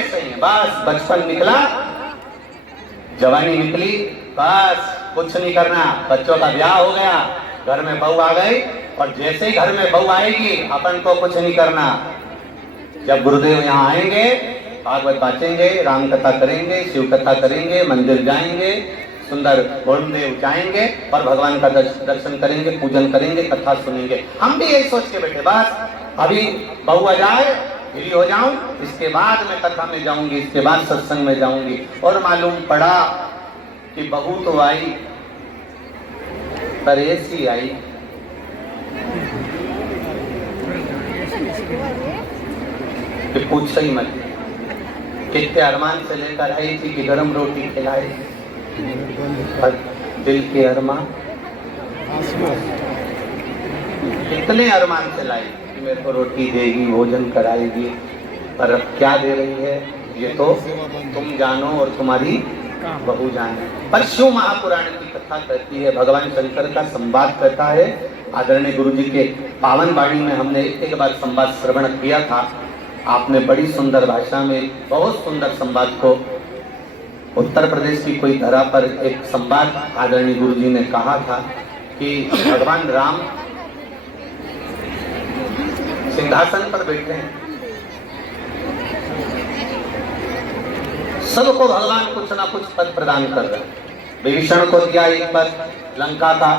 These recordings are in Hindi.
कैसे हैं, बस बचपन निकला, जवानी निकली, बस कुछ नहीं करना, बच्चों का ब्याह हो गया, घर में बहू आ गई, और जैसे ही घर में बहू आएगी अपन को कुछ नहीं करना। जब गुरुदेव यहाँ आएंगे, भागवत बांटेंगे, राम कथा करेंगे, शिव कथा करेंगे, मंदिर जाएंगे, सुंदर वरुणदेव जाएंगे और भगवान का दर्शन करेंगे, पूजन करेंगे, कथा सुनेंगे। हम भी यही सोच के बैठे, बस अभी बहू आ जाए, गिरी हो जाऊं, इसके बाद मैं कथा में जाऊंगी, इसके बाद सत्संग में जाऊंगी। और मालूम पड़ा कि बहू तो आई पर ऐसी आई कि पूछो ही मत। कितने अरमान से लेकर आई थी कि गरम रोटी खिलाई, और दिल के अरमान इतने अरमान से लाई कि मेरे को रोटी देगी, भोजन कराएगी, पर अब क्या दे रही है ये तो तुम जानो और तुम्हारी बहू जाने। पर शिव महापुराण की कथा कहती है, भगवान शंकर का संवाद कहता है। आदरणीय गुरु जी के पावन वाणी में हमने एक बार संवाद श्रवण किया था। आपने बड़ी सुंदर भाषा में बहुत सुंदर संवाद को, उत्तर प्रदेश की कोई धरा पर एक संवाद आदरणीय गुरु जी ने कहा था कि भगवान राम सिंहासन पर बैठे हैं, सबको भगवान कुछ ना कुछ पद प्रदान कर रहे हैं। विभीषण को दिया एक पद लंका का,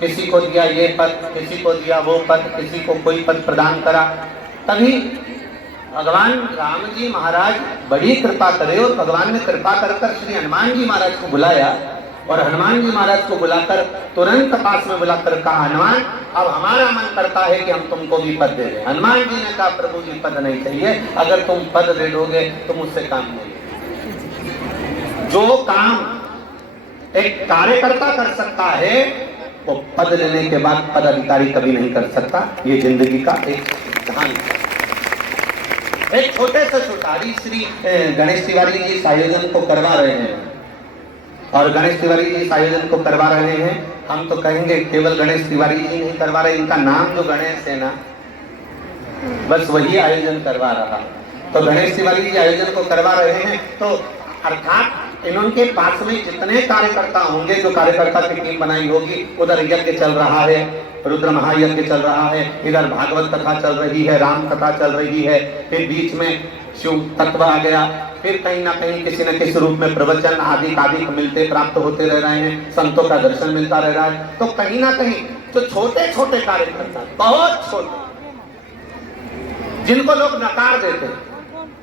किसी को दिया ये पद, किसी को दिया वो पद, किसी को कोई पद प्रदान करा। तभी भगवान राम जी महाराज बड़ी कृपा करे और भगवान ने कृपा कर श्री हनुमान जी महाराज को बुलाया, और हनुमान जी महाराज को बुलाकर तुरंत पास में बुलाकर कहा, हनुमान अब हमारा मन करता है कि हम तुमको भी पद दे दें। हनुमान जी ने कहा, प्रभु जी पद नहीं चाहिए, अगर तुम पद दे दोगे तो मुझसे काम नहीं। जो काम एक कार्यकर्ता कर सकता है वो पद लेने के बाद पदाधिकारी कभी नहीं कर सकता। ये जिंदगी का एक ध्यान है। एक छोटे से छोटा श्री गणेश तिवारी जी इस आयोजन को करवा रहे हैं, और गणेश तिवारी जी इस आयोजन को करवा रहे हैं। हम तो कहेंगे केवल गणेश तिवारी जी नहीं करवा रहे, इनका नाम जो गणेश है ना, बस वही आयोजन करवा रहा। तो गणेश तिवारी जी आयोजन को करवा रहे हैं, तो अर्थात इनके पास में जितने कार्यकर्ता होंगे, जो कार्यकर्ता की टीम बनाई होगी, उधर यज्ञ चल रहा है, रुद्र महायज्ञ चल रहा है, इधर भागवत कथा चल रही है, राम कथा चल रही है, फिर बीच में शिव तत्व आ गया, फिर कहीं ना कहीं किसी न किसी रूप में प्रवचन आदि मिलते प्राप्त होते रह रहे हैं, संतों का दर्शन मिलता रह रहा है। तो कहीं ना कहीं जो छोटे छोटे कार्यकर्ता, बहुत छोटे, जिनको लोग नकार देते,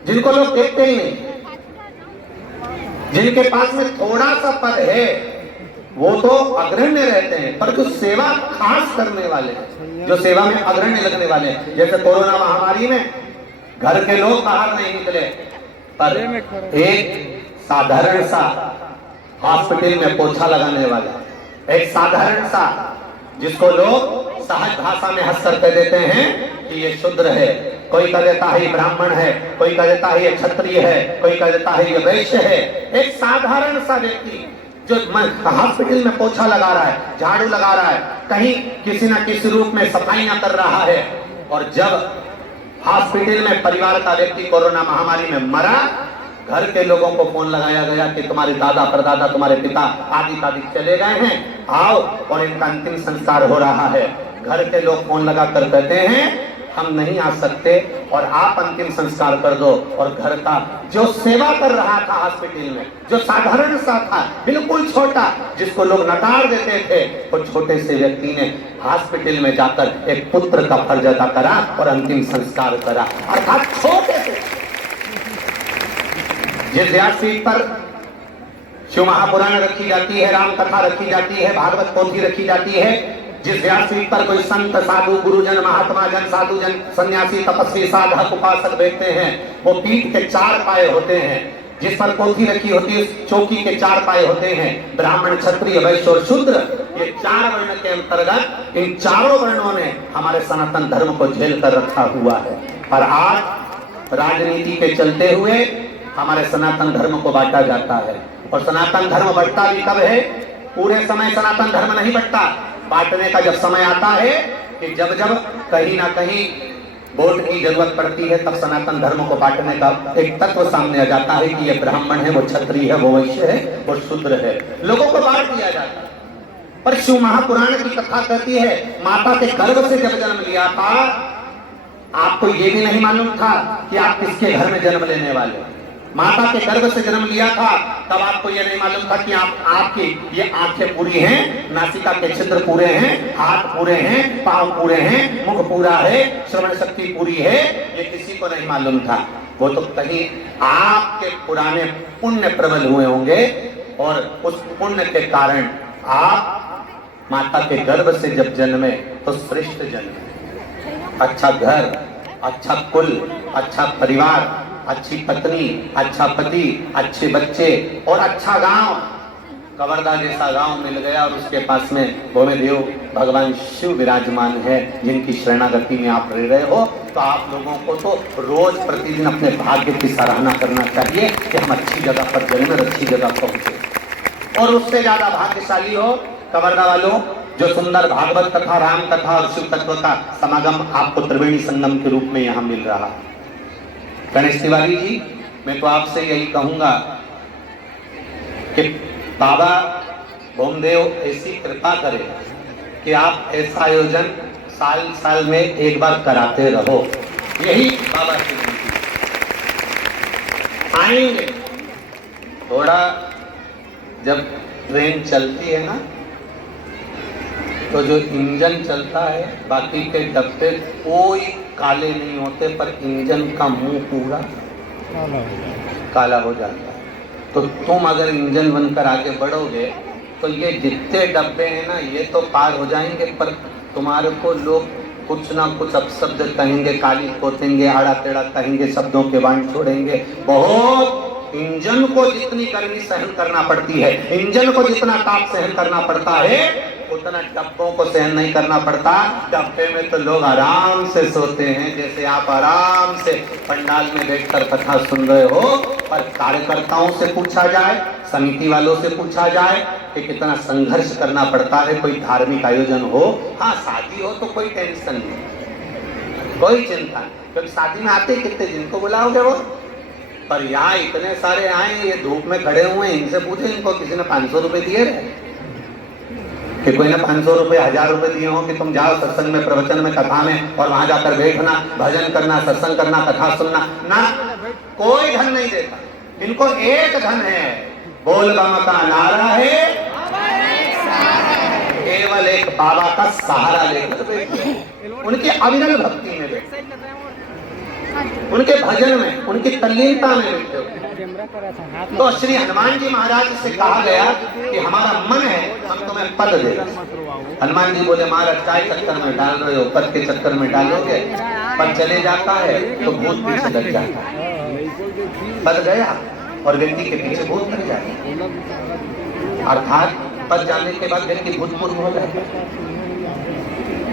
जिनको लोग देखते ही नहीं, जिनके पास में थोड़ा सा पद है, वो तो अग्रण्य रहते हैं, पर जो सेवा खास करने वाले हैं, जो सेवा में अग्रण्य लगने वाले हैं, जैसे कोरोना महामारी में घर के लोग बाहर नहीं निकले, पर एक साधारण सा हॉस्पिटल में पोछा लगाने वाला, एक साधारण सा जिसको लोग सहज भाषा में हंसकर कह देते हैं कि ये शूद्र है, कोई कह देता है ये ब्राह्मण है, कोई कह देता है ये क्षत्रिय है, कोई कह देता है ये वैश्य है। एक साधारण सा व्यक्ति जो हॉस्पिटल में पोछा लगा रहा है, झाड़ू लगा रहा है, कहीं किसी न किसी रूप में सफाइयां कर रहा है, और जब हॉस्पिटल में परिवार का व्यक्ति कोरोना महामारी में मरा, घर के लोगों को फोन लगाया गया कि तुम्हारे दादा परदादा, तुम्हारे पिता आदि चले गए हैं, आओ, और इनका अंतिम संस्कार हो रहा है। घर के लोग फोन लगाकर कहते हैं हम नहीं आ सकते और आप अंतिम संस्कार कर दो। और घर का जो सेवा कर रहा था हॉस्पिटल में, जो साधारण सा था, बिल्कुल छोटा, जिसको लोग नकार देते थे, वो छोटे से व्यक्ति ने हॉस्पिटल में जाकर एक पुत्र का फर्ज अदा करा और अंतिम संस्कार करा। अर्थात छोटे से जिस सीट पर शिव महापुराण रखी जाती है, राम कथा रखी जाती है, भागवत पोथी रखी जाती है, जिस सीट पर कोई संत साधु गुरुजन महात्मा जन साधु जन सन्यासी तपस्वी साधक उपासक बैठते हैं, वो पीठ के 4 पाए होते हैं। जिस पर पोथी रखी होती है चौकी के 4 पाए होते हैं। ब्राह्मण क्षत्रिय वैश्य और शूद्र, ये 4 वर्ण के अंतर्गत इन चारों वर्णों ने हमारे सनातन धर्म को झेल कर रखा हुआ है। पर आज राजनीति के चलते हुए हमारे सनातन धर्म को बांटा जाता है। और सनातन धर्म बढ़ता भी कब है? पूरे समय सनातन धर्म नहीं बढ़ता। बांटने का जब समय आता है कि जब जब कहीं ना कहीं वोट की जरूरत पड़ती है तब सनातन धर्म को बांटने का एक तत्व सामने आ जाता है कि ये ब्राह्मण है, वो क्षत्रिय है, वो वैश्य है, वो शूद्र है, लोगों को बांट दिया जाता है। पर शिव महापुराण की कथा कहती है माता के गर्भ से जब जन्म लिया था आपको ये भी नहीं मालूम था कि आप किसके घर में जन्म लेने वाले। माता के गर्भ से जन्म लिया था तब आपको ये नहीं मालूम था कि आपकी ये आंखें पूरी हैं, नासिका के छिद्र पूरे हैं, हाथ पूरे हैं, पांव पूरे हैं, मुख पूरा है, श्रवण शक्ति पूरी है, ये किसी को नहीं मालूम था। वो तो कहीं आपके पुराने पुण्य प्रबल हुए होंगे और उस पुण्य के कारण आप माता के गर्भ से जब जन्मे तो श्रेष्ठ जन्मे। अच्छा घर, अच्छा कुल, अच्छा परिवार, अच्छी पत्नी, अच्छा पति, अच्छे बच्चे और अच्छा गांव। कवर्धा जैसा गांव मिल गया और उसके पास में भौमदेव भगवान शिव विराजमान है जिनकी शरणागति में आप रह रहे हो, तो आप लोगों को तो रोज प्रतिदिन अपने भाग्य की सराहना करना चाहिए कि हम अच्छी जगह पर जन्मे, अच्छी जगह पहुंचे। और उससे ज्यादा भाग्यशाली हो कवर्धा वालों जो सुंदर भागवत कथा, राम कथा और शिव तत्व का समागम आपको त्रिवेणी संगम के रूप में यहाँ मिल रहा। गणेश तिवारी जी, मैं तो आपसे यही कहूंगा कि बाबा भौमदेव ऐसी कृपा करे कि आप ऐसा आयोजन साल साल में एक बार कराते रहो। यही बाबा की विनती। आएंगे थोड़ा, जब ट्रेन चलती है ना तो जो इंजन चलता है बाकी के डब्बे कोई काले नहीं होते पर इंजन का मुंह पूरा काला हो जाता है। तो तुम अगर इंजन बनकर आगे बढ़ोगे तो ये जितने डब्बे हैं ना ये तो पार हो जाएंगे, पर तुम्हारे को लोग कुछ ना कुछ अपशब्द कहेंगे, काली पोतेंगे, आड़ा टेढ़ा कहेंगे, शब्दों के बाण छोड़ेंगे। बहुत इंजन को जितनी गर्मी सहन करना पड़ती है, इंजन को जितना ताप सहन करना पड़ता है उतना डब्बों को सहन नहीं करना पड़ता। डब्बे में तो लोग आराम से सोते हैं, जैसे आप आराम से पंडाल में बैठकर कथा सुन रहे हो। पर कार्यकर्ताओं से पूछा जाए, समिति वालों से पूछा जाए कि कितना संघर्ष करना पड़ता है कोई धार्मिक आयोजन हो। हाँ, शादी हो तो कोई टेंशन नहीं, कोई चिंता नहीं, क्योंकि शादी में आते कितने जिनको बुलाओगे वो। पर यहाँ इतने सारे आए, ये धूप में खड़े हुए हैं, इनसे पूछे इनको किसी ने 500 रुपए दिए रहे कि कोई ने 500 रुपए 1000 रुपए दिए हो कि तुम जाओ सत्संग में, प्रवचन में, कथा में और वहां जाकर बैठना, भजन करना, सत्संग करना, कथा सुनना। ना, कोई धन नहीं देता। इनको एक धन है, बोल बम का नारा है, केवल एक बाबा का सहारा लेकर बैठे, उनकी अविरल भक्ति में बैठे, उनके भजन में, उनकी तल्लीनता में बैठे। तो श्री हनुमान जी महाराज से कहा गया कि हमारा मन है, हम तुम्हें पद दे। हनुमान जी बोले महाराज काय चक्कर में डाल रहे हो, पद के चक्कर में डालोगे, पद चले जाता है तो भूत पीछे लग जाता है। पद गया और व्यक्ति के पीछे भूत लग जाता, अर्थात पद जाने के बाद व्यक्ति भूतपूर्व हो जाता है।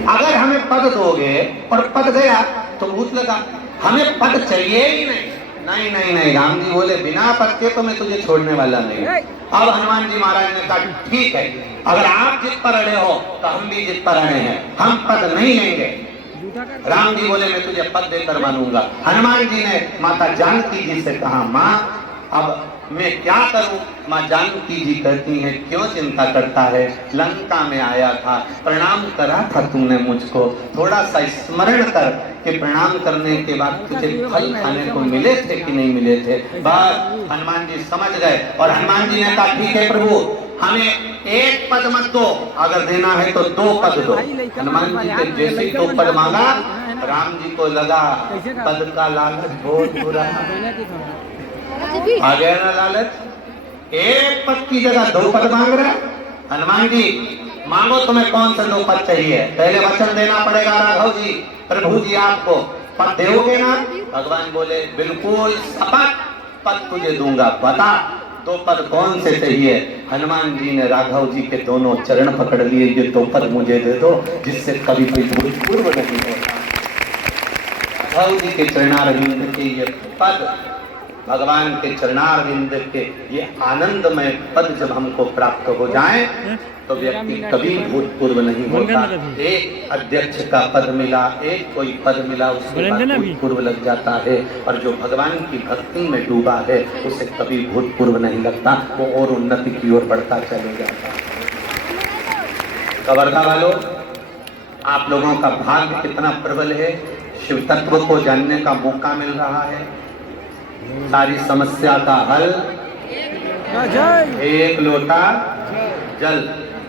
अगर हमें पद दोगे और पद गया तो भूत लगा, हमें पद चाहिए ही नहीं। नहीं नहीं नहीं, राम जी बोले बिना पद के तो मैं तुझे छोड़ने वाला नहीं। अब हनुमान जी महाराज ने कहा ठीक है, अगर आप जिद पर अड़े हो तो हम भी जिद पर अड़े हैं, हम पद नहीं लेंगे। राम जी बोले मैं तुझे पद देकर मानूंगा। हनुमान जी ने माता जानकी जी से कहा माँ अब मैं क्या करूं? माँ जानकी जी कहती हैं क्यों चिंता करता है, लंका में आया था, प्रणाम करा था तूने मुझको, थोड़ा सा स्मरण कर कि प्रणाम करने के बाद तुझे फल खाने को मिले थे कि नहीं मिले थे। बात हनुमान जी समझ गए और हनुमान जी ने कहा ठीक है प्रभु, हमें एक पद मत दो, अगर देना है तो 2 पद दो। हनुमान जी के जैसे ही 2 पद मांगा, राम जी को लगा पद का लालच बहुत बुरा, आ गया ना लालच, 1 पद की जगह 2 पद मांग रहा। हनुमान जी मांगो तुम्हें कौन सा 2 पद चाहिए, पहले वचन देना पड़ेगा राघव जी, प्रभु जी आपको पद दोगे ना? भगवान बोले बिल्कुल शपथ, पद तुझे दूंगा, बता 2 पद कौन से चाहिए? हनुमान जी ने राघव जी के दोनों चरण पकड़ लिए, ये 2 पद मुझे दे दो जिससे कभी कोई भूतपूर्व नहीं होता। राघव जी के चरणारविंद के ये पद भगवान के चरणारविंद के ये आनंदमय पद जब हमको प्राप्त हो जाए तो व्यक्ति कभी भूतपूर्व नहीं होता। एक अध्यक्ष का पद मिला, एक कोई पद मिला, उसके बाद भूतपूर्व लग जाता है। और जो भगवान की भक्ति में डूबा है उसे कभी भूतपूर्व नहीं लगता, वो और उन्नति की ओर बढ़ता चले जाता। कवर्धा वालों, आप लोगों का भाग्य कितना प्रबल है, शिव तत्व को जानने का मौका मिल रहा है। सारी समस्या का हल एक लोटा जल।